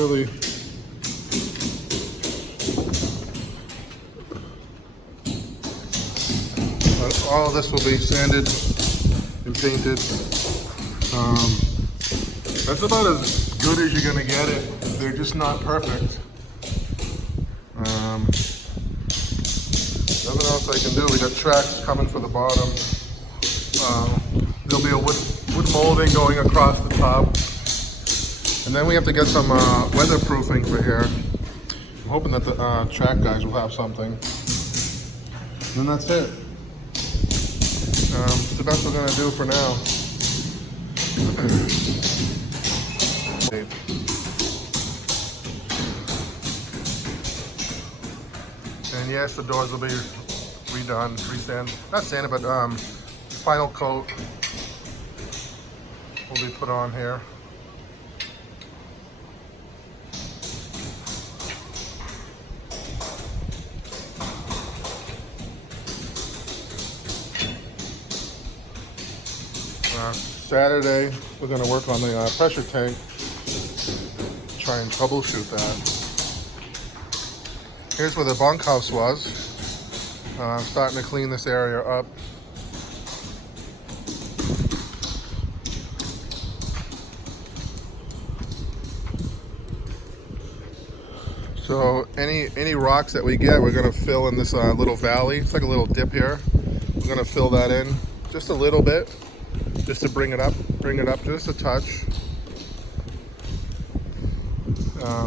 really. All of this will be sanded and painted. That's about as good as you're gonna get it. They're just not perfect. Nothing else I can do. We got tracks coming for the bottom. There'll be a wood molding going across the top. And then we have to get some weatherproofing for here. I'm hoping that the track guys will have something. And then that's it. It's the best we're gonna do for now. And yes, the doors will be redone, not sanded, but final coat will be put on here. Saturday, we're going to work on the pressure tank, try and troubleshoot that. Here's where the bunkhouse was. I'm starting to clean this area up. So any rocks that we get, we're going to fill in this little valley. It's like a little dip here. We're going to fill that in just a little bit, just to bring it up just a touch.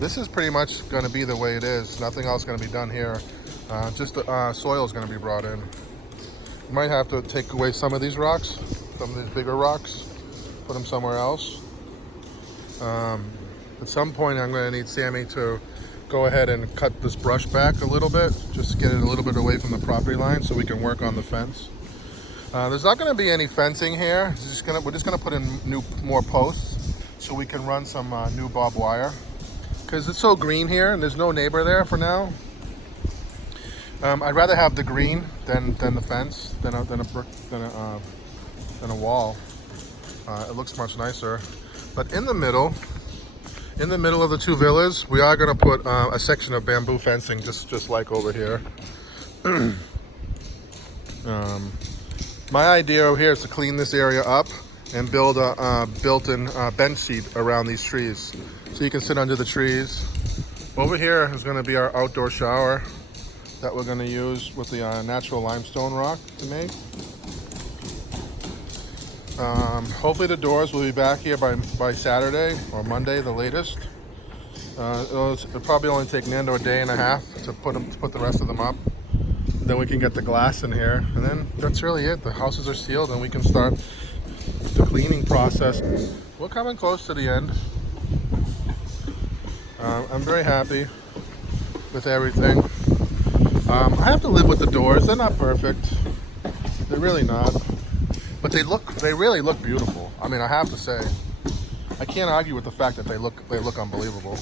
This is pretty much going to be the way it is. Nothing else going to be done here. Just the soil is going to be brought in. You might have to take away some of these rocks, some of these bigger rocks, put them somewhere else. At some point, I'm going to need Sammy to go ahead and cut this brush back a little bit, just to get it a little bit away from the property line so we can work on the fence. There's not going to be any fencing here. We're just going to put in more posts so we can run some new barbed wire. Because it's so green here and there's no neighbor there for now. I'd rather have the green than the fence, than a wall. It looks much nicer. But in the middle of the two villas, we are going to put a section of bamboo fencing, just like over here. My idea over here is to clean this area up and build a built-in bench seat around these trees, so you can sit under the trees. Over here is going to be our outdoor shower that we're going to use with the natural limestone rock to make. Hopefully the doors will be back here by Saturday or Monday, the latest. It'll probably only take Nando a day and a half to put the rest of them up. Then we can get the glass in here, and then that's really it. The houses are sealed, and we can start the cleaning process. We're coming close to the end. I'm very happy with everything. I have to live with the doors. They're not perfect. They're really not. But they really look beautiful. I mean, I have to say, I can't argue with the fact that they look unbelievable.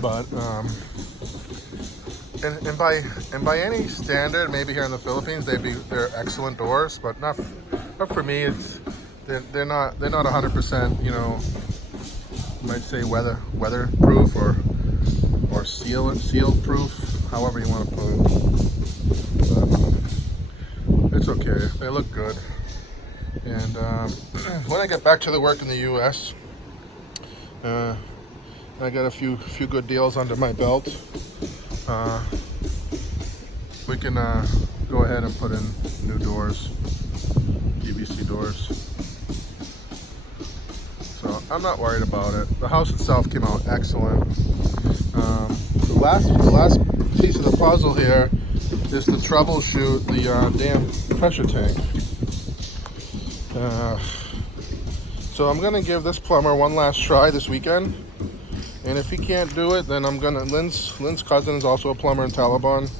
But and by any standard, maybe here in the Philippines, they're excellent doors. But for me, they're not 100%. You know, you might say weatherproof or seal proof, however you want to put it. It's okay. They look good. And when I get back to the work in the U.S., I got a few good deals under my belt. We can go ahead and put in new doors, PVC doors. So I'm not worried about it. The house itself came out excellent. The last piece of the puzzle here is to troubleshoot the damn pressure tank. So I'm gonna give this plumber one last try this weekend, and if he can't do it, then Lynn's cousin is also a plumber in Taliban.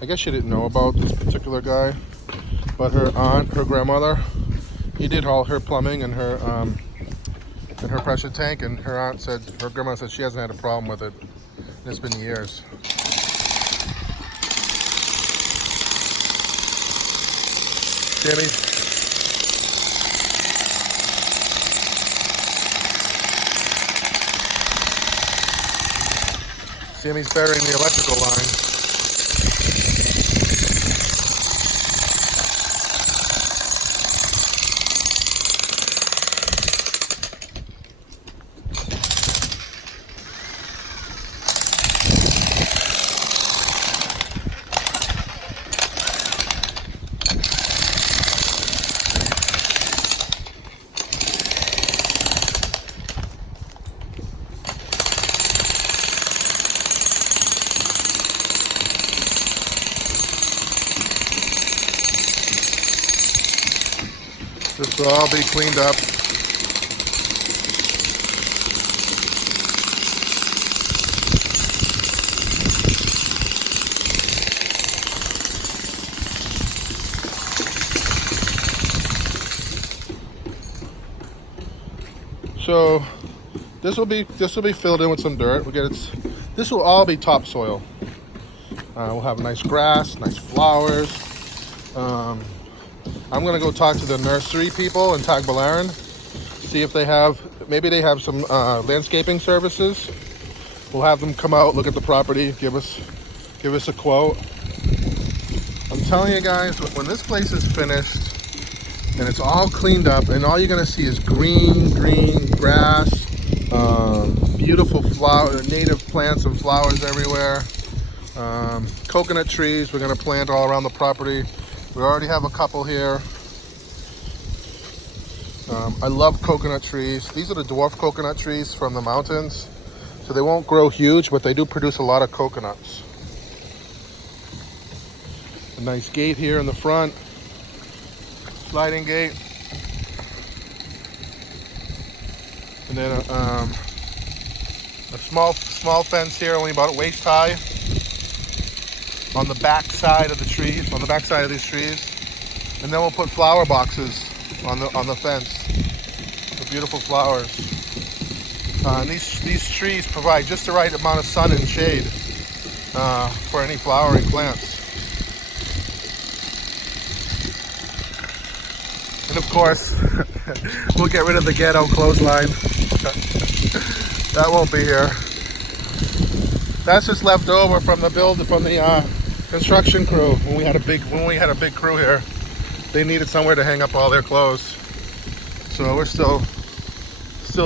I guess she didn't know about this particular guy, but her grandmother, he did all her plumbing and her pressure tank, and her grandmother said she hasn't had a problem with it. It's been years. Jimmy. Sammy's burying the electrical line. This will all be cleaned up. So this will be filled in with some dirt. This will all be topsoil. We'll have nice grass, nice flowers. I'm gonna go talk to the nursery people in Tagbilaran, see if maybe they have some landscaping services. We'll have them come out, look at the property, give us a quote. I'm telling you guys, when this place is finished and it's all cleaned up, and all you're gonna see is green grass, beautiful native plants and flowers everywhere. Coconut trees we're gonna plant all around the property. We already have a couple here. I love coconut trees. These are the dwarf coconut trees from the mountains. So they won't grow huge, but they do produce a lot of coconuts. A nice gate here in the front. Sliding gate. And then a small fence here, only about waist high. On the back side of the trees, on the back side of these trees, and then we'll put flower boxes on the fence. The beautiful flowers. And these trees provide just the right amount of sun and shade for any flowering plants. And of course, we'll get rid of the ghetto clothesline. That won't be here. That's just left over from the construction crew. When we had a big crew here, they needed somewhere to hang up all their clothes. So we're still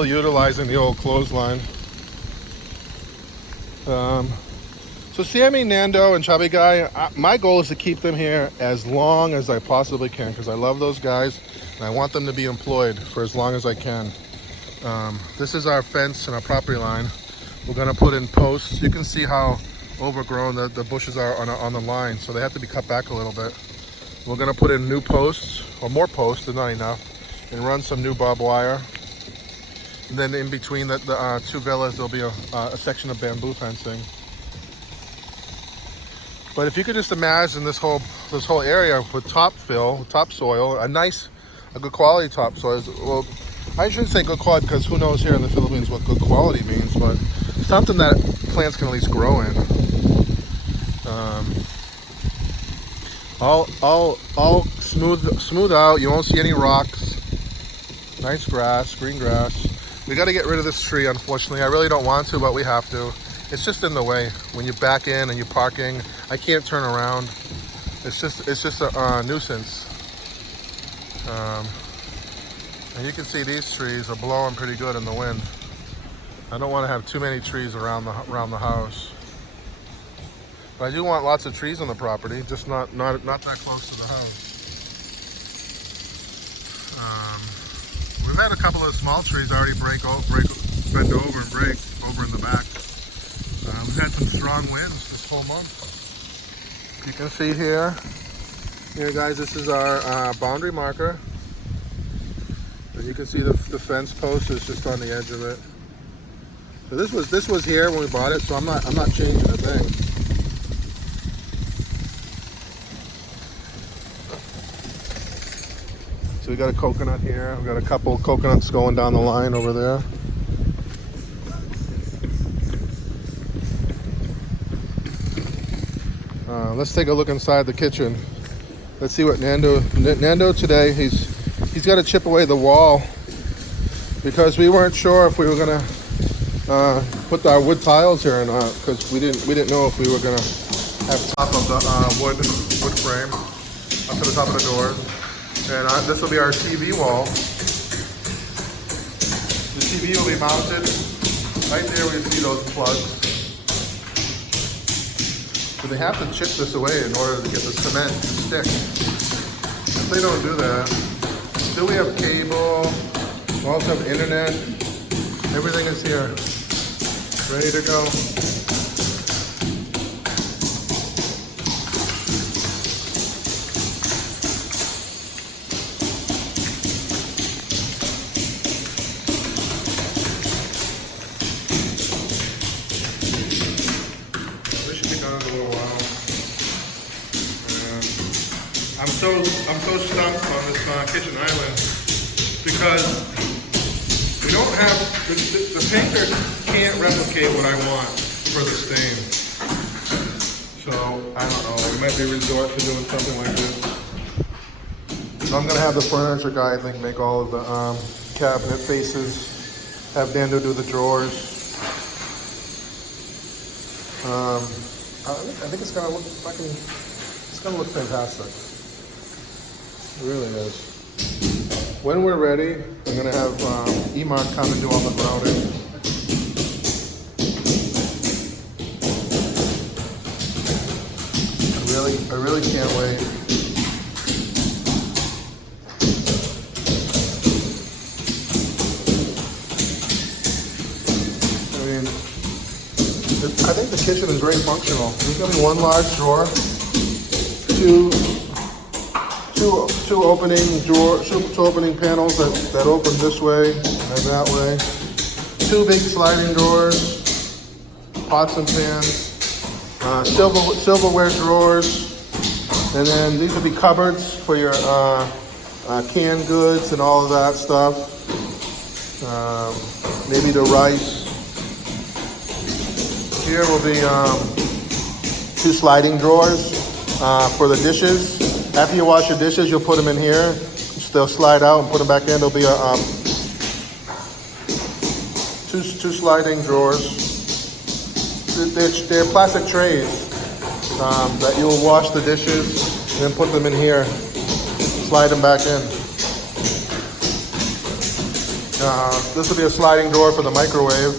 utilizing the old clothesline. So Sammy, Nando, and Chubby Guy, my goal is to keep them here as long as I possibly can, because I love those guys and I want them to be employed for as long as I can. This is our fence and our property line. We're gonna put in posts. You can see how overgrown the bushes are on the line, so they have to be cut back a little bit. We're gonna put in new posts, or more posts, they're not enough, and run some new barbed wire. And then in between the two villas, there'll be a section of bamboo fencing. But if you could just imagine this whole area with topsoil, a good quality topsoil. Well, I shouldn't say good quality, because who knows here in the Philippines what good quality means, but something that plants can at least grow in. All smooth out. You won't see any rocks. Nice grass, green grass. We got to get rid of this tree, unfortunately. I really don't want to, but we have to. It's just in the way. When you back in and you're parking, I can't turn around. It's just a nuisance. And you can see these trees are blowing pretty good in the wind. I don't want to have too many trees around the house. But I do want lots of trees on the property, just not that close to the house. We've had a couple of small trees already bend over and break over in the back. We've had some strong winds this whole month. You can see here guys, this is our boundary marker. And you can see the fence post is just on the edge of it. So this was here when we bought it, so I'm not changing a thing. So we got a coconut here. We got a couple coconuts going down the line over there. Let's take a look inside the kitchen. Let's see what Nando today, he's got to chip away the wall because we weren't sure if we were gonna put our wood tiles here or not, because we didn't know if we were gonna have top of the wood frame up to the top of the doors. And this will be our TV wall. The TV will be mounted right there where you see those plugs. So they have to chip this away in order to get the cement to stick. If they don't do that, still we have cable, we also have internet, everything is here, ready to go. I'm so stumped on this kitchen island because we don't have, the painter can't replicate what I want for the stain. So, I don't know, we might be resort to doing something like this. So I'm gonna have the furniture guy, I think, make all of the cabinet faces, have Dando do the drawers. I think it's gonna look fucking, it's gonna look fantastic. It really is. When we're ready, I'm gonna have Emad come and do all the grouting. I really can't wait. I mean, I think the kitchen is very functional. There's gonna be one large drawer, two opening panels that open this way and that way. Two big sliding doors, pots and pans, silverware drawers, and then these will be cupboards for your canned goods and all of that stuff. Maybe the rice. Here will be two sliding drawers for the dishes. After you wash your dishes, you'll put them in here. They'll slide out and put them back in. There'll be two sliding drawers. They're plastic trays that you'll wash the dishes and then put them in here. Slide them back in. This will be a sliding door for the microwave.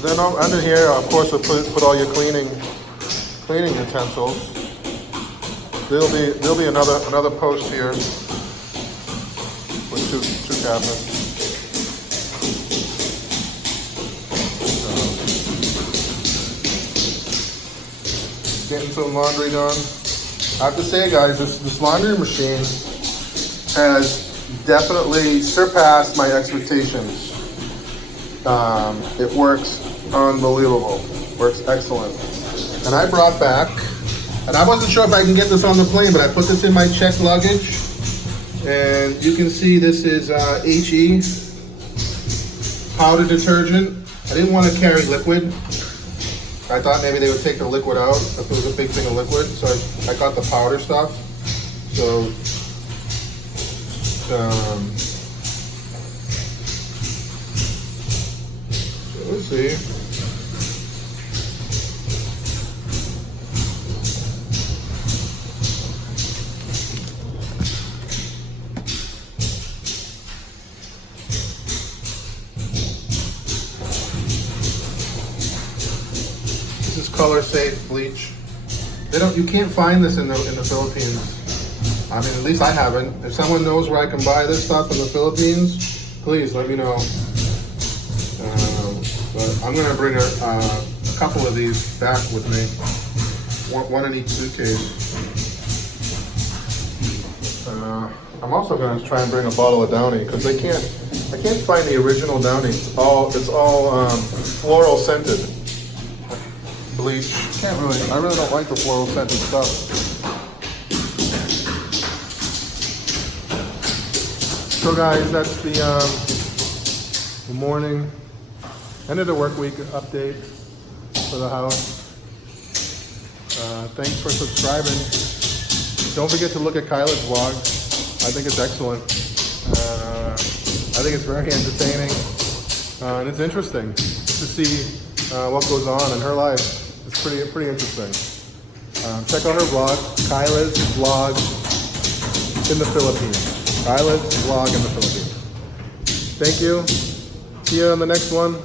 Then under here, of course, we'll put all your cleaning utensils. There'll be another post here with two cabinets. Getting some laundry done. I have to say, guys, this laundry machine has definitely surpassed my expectations. It works unbelievable. Works excellent. And I brought back. And I wasn't sure if I can get this on the plane, but I put this in my checked luggage. And you can see this is HE powder detergent. I didn't want to carry liquid. I thought maybe they would take the liquid out if it was a big thing of liquid. So I got the powder stuff. So let's see. Color safe bleach. You can't find this in the Philippines. I mean, at least I haven't. If someone knows where I can buy this stuff in the Philippines, please let me know. But I'm gonna bring a couple of these back with me. One in each suitcase. I'm also gonna try and bring a bottle of Downy because I can't find the original Downy. It's all floral scented. Bleach. I really don't like the floral scented stuff. So guys, that's the morning, end of the work week update for the house. Thanks for subscribing. Don't forget to look at Kyla's vlog. I think it's excellent. I think it's very entertaining. And it's interesting to see what goes on in her life. It's pretty interesting. Check out her vlog, Kyla's vlog in the Philippines. Kyla's vlog in the Philippines. Thank you. See you on the next one.